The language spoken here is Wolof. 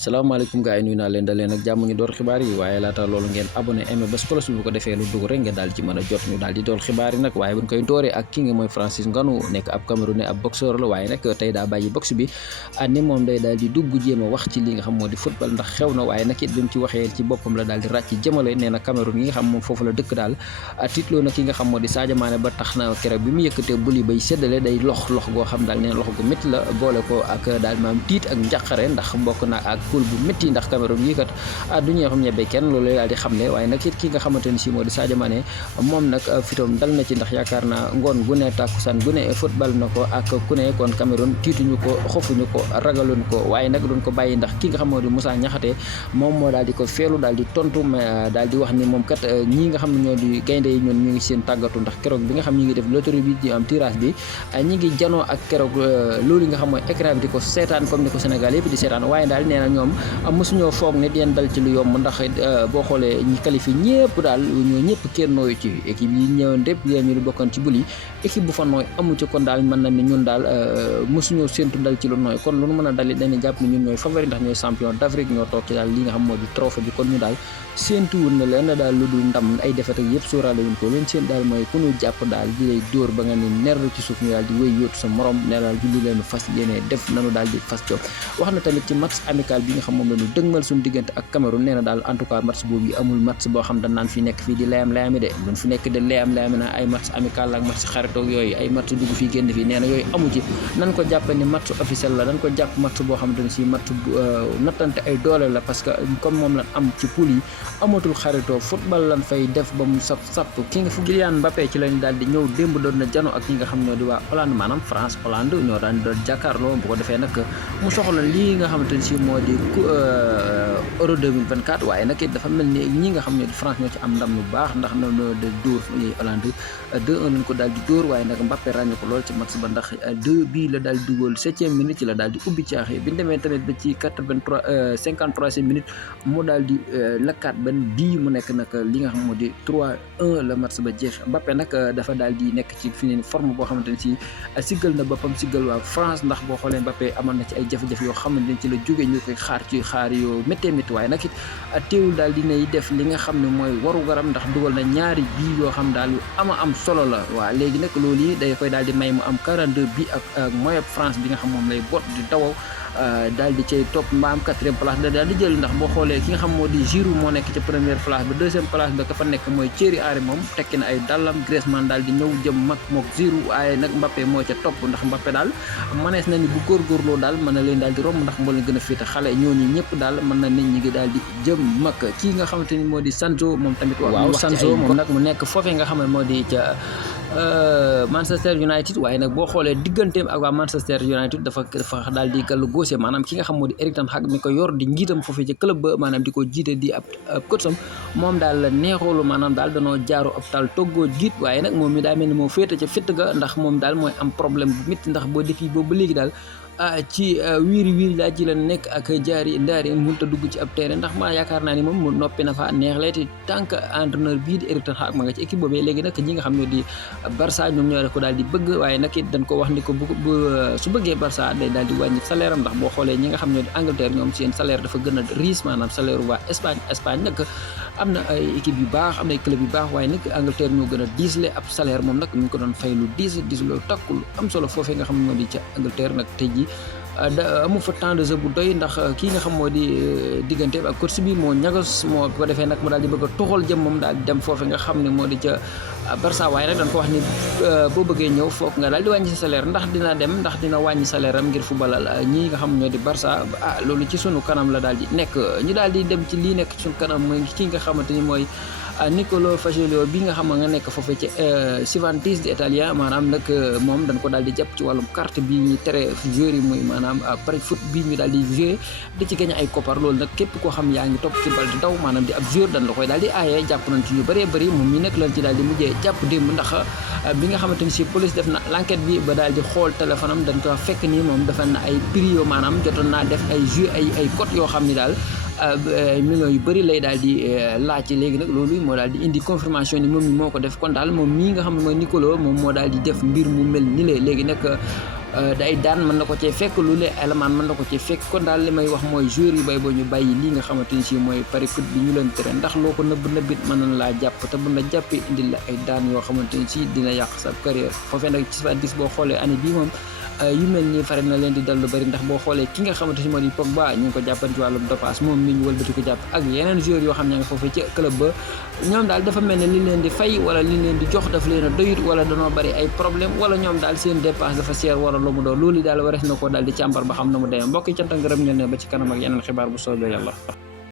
salaamaaleykum gars yi nuyu naa leen da leen ak jàmm ngi door xibaar yi waaye laata loolu ngeen abonné aimé bés cloche bi bu ko defee lu dugg rek ngeen daal ci mën a jot ñu daal di door xibaar yi nag waaye buñ koy dooree ak ki nga mooy Francis Ngannou nekk ab Camerounais ab boxeur la waaye nag tey daa bàyyi box bi ni moom day daal di dugg jéem a wax ci li nga xam moo di football ndax xew na waaye nag it bi mu ci waxee ci boppam la daal di ràcc jëmale nee na Cameroun yi nga xam moom foofu la dëkk daal tiitloo na ki nga xam moo di Sadio Mané ba tax na keroog bi mu yëkkatee buli bay séddale day lox goo xam daal nee na lox gu métti la boole ko ak daal maam tiit ak njàqare ndax bokk na ak poule bu métti ndax Cameroun yi kat du ñeexum ñebe kenn loolu daal di xamle waaye nag it ki nga xamante ni si moo di Sadio Mané moom nag fitom dal na ci ndax yaakaar naa ngoon gu ne tàkkusaan gu ne football na ko ak ku ne kon Cameroun tiituñu ko xofuñu ko ragaluñ ko waaye nag doon ko bàyyi ndax ki nga xam moo di Moussa Niakhaté moom moo daal di ko feelu daal di tontu daal di wax ni moom kat ñii nga xam ne ñoo di gaynde yi ñoon ñu ngi seen tàggatu ndax keroog bi nga xam ñi ngi def loterie bi di am tirage bi ñi ngi janoo ak keroog loolu nga xam mooy écran bi di ko seetaan comme ni ko Sénégal yëpp di seetaan waaye daal nee na ñoom mosuñoo foog ne deen dal ci lu yomb ndax boo xoolee ñi qualifié ñëpp daal ñoo ñëpp kenn nooyu ci équipe yi ñëwoon dépp yéen ñu di bokkoon ci bul yi équipe bu fa nooy amu ci kon daal mën na ni ñun daal mosuñoo séntu dal ci lu nooy kon lu nu mën a dali dañuy jàpp ni ñun ñooy favori ndax ñooy champion d'Afrique ñoo toog ci daal li nga xam moo di trophée bi kon ñu daal séentuwul na leen daal lu dul ndam ay defet ak yëpp sóoraale wuñ ko leen seen daal mooy ku ñu jàpp daal di lay dóor ba nga ni nerlu ci suuf ñu daal di wéy yóotu sa morom ne daal julli leen fas yéene def nanu daal di fas coob wax na tamit ci match amical bi nga xam moom la ñu dëgmal suñu diggante ak Cameroun nee na daal en tout cas match boobu amul match boo xam dañ naan fi nekk fii di layam-layami de duñ fi nekk di layam-layami na ay match amical ak match xaritoog yooyu ay match dugg fii génn fii nee na yooyu amu ci nan ko jàpp ni match officiel la dañ ko jàpp match boo xamante ne si match nattante ay doole la parce que comme moom lan am ci poule yi amatul xaritoo football lan fay def ba mu sap ki nga fu Kylian Mbappé ci lañ daal di ñëw démb doon na jano ak ñi nga xam ñoo di waa Hollande maanaam France Hollande ñoo daan doon jàkkaarloo bu ko defee nag mu soxla lii nga xamante ne si moo di Euro 2024 waaye nag it dafa mel ni ñi nga xam ne di France ñoo ci am ndam lu baax ndax noonu de dóor Hollande 2-1 lañ ko daal di dóor waaye nag Mbappé ràññu ko lool ci match ba ndax 2 bii la daal di dugal 7e minute ci la daal di ubbi caaxi bi ñu demee tamit ba ci 53e minute mu daal di lakkaat benn bii mu nekk nag li nga xam moo di 3-1 la match ba jeex Mbappé nag dafa daal di nekk ci fi ne forme boo xamante ne si siggal na boppam siggal waa France ndax boo xoolee Mbappé amoon na ci ay jafe-jafe yoo xamante ne ci la jógee ñu koy xaar yoo méttee métti waaye nag it teewul daal dinay def li nga xam ne mooy waru garam ndax dugal na ñaari bii yoo xam daal yu am solo la waaw léegi nag loolu yi day koy daal di may mu am 42 bi ak moyeb France bi nga xam moom lay bot di dawaw daal di cay topp mbaam 4e place da daal di jël ndax boo xoolee ki nga xam moo di Giroud moo nekk ci première place ba 2e place ba ka fa nekk mooy Thierry Henry moom tekki na ay dàllam Griezmann daal di ñëw jëm mag mook Giroud waaye nag Mbappé moo ca topp ndax Mbappé daal mënees na ni bu góorgóorloo daal mën na leen daal di romb ndax moo leen gën a féete xale ñooñu ñëpp daal mën na nit ñi ngi daal di jëm mag kii nga xamante ni moo di Sancho moom tamit waaw Sancho moom nag mu nekk foofee nga xam ne moo di ca Manchester United waaye nag boo xoolee digganteem ak waa Manchester United dafa daal di gàllu góose maanaam ki nga xam moo di Erik ten Hag mi ko yor di njiitam foofee ci club ba maanaam di ko jiite di ab coacham moom daal neexoolu maanaam daal danoo jaaru ab taal toggoo jiit waaye nag moom mi daa mel ni moo féete ca fitt ga ndax moom daal mooy am problème bu métti ndax boo depuis boobu ba léegi daal ci wiiri laa ji la nekk ak jaari ndaari mënut a dugg ci ab terrain ndax ma yaakaar naa ni moom mu noppi na fa neex lee te tant que entraîneur bii di Erik ten Hag ma nga ci équipe boobee léegi nag ñi nga xam ne di Barça ñoom ñoo ko daal di bëgg waaye nag it dañ ko wax ni ko bu su bëggee Barça day daal di wàññi salaire am ndax boo xoolee ñi nga xam ne di Angleterre ñoom seen salaire dafa gën a riche maanaam salaire waa Espagne nag am na ay équipe yu baax am na ay club yu baax waaye nag Angleterre ñoo gën a diisle ab salaire moom nag ñu ngi ko doon fay lu diis loolu takkul am solo foofee nga xam ne moo di ca Angleterre nag tey ji amu fa temps de jeu bu doy ndax kii nga xam moo di diggante ak coach bi moo ñagas moo ko defee nag mu daal di bëgg a toxal jëm moom daal di dem foofu nga xam ne moo di ca Barça waaye nag dañ ko wax ni boo bëggee ñëw foog nga daal di wàññi sa salaire ndax dina dem ndax dina wàññi salaire am ngir footballal ñii nga xam ñoo di Barça loolu ci sunu kanam la daal di nekk ñu daal di dem ci lii nekk ci sunu kanam mooy kii nga xamante ni mooy Nicolo Fagioli bi nga xam nga nekk foofu ci Juventus di italien maanaam nag moom dañ ko daal di jàpp ci wàllum carte bi ñu tere joueurs yi muy maanaam pari foot bi ñu daal di jouer di ci gagné ay koppar loolu nag képp koo xam yaa ngi topp ci bal di daw maanaam di ab joueur dañ la koy daal di aaye jàpp nañ ci yu bëree bëri moom mi nag lañ ci daal di mujjee jàpp démb ndax bi nga xamante ni si police def na l'enquête bi ba daal di xool téléphone am dañ ko fekk nii moom dafa na ay prix yoo maanaam jotoon naa def ay jeu ay code yoo xam ni daal millions yu bëri lay daal di laaj léegi nag loolu moo daal di indi confirmation ni moom mi moo ko def kon daal moom mii nga xam ne mooy Nicolo moom moo daal di def mbir mu mel ni léegi nag day daan mën na ko cee fekk lu lee élément mën na ko cee fekk kon daal li may wax mooy joueurs yi bay boo ñu bàyyi lii nga xamante ni si mooy pari foot bi ñu leen tere ndax loo ko nëbbit mën na laa jàpp te bu la jàppee indil la ay daan yoo xamante ni si dina yàq sa carrière foofee nag ci gis boo xoolee année bii moom yu mel nii faral na leen di dal lu bëri ndax boo xoolee ki nga xamante si moo di Pogba ñu ngi ko jàppan ci wàllum dopage moom mi ñu wëlbati ko jàpp ak yeneen joueurs yoo xam ne nga foofee ci club ba ñoom daal dafa mel ne li leen di fay wala li leen di jox dafa leen a doyut wala danoo bëri ay problème wala ñoom daal seen dépense dafa seer wala lu mu doon loolu daal warees na ko daal di càmbar ba xam na mu demee mbokk yi cant ak ngërëm ñel ne ba ci kanam ak yeneen xibaar bu soobee yàlla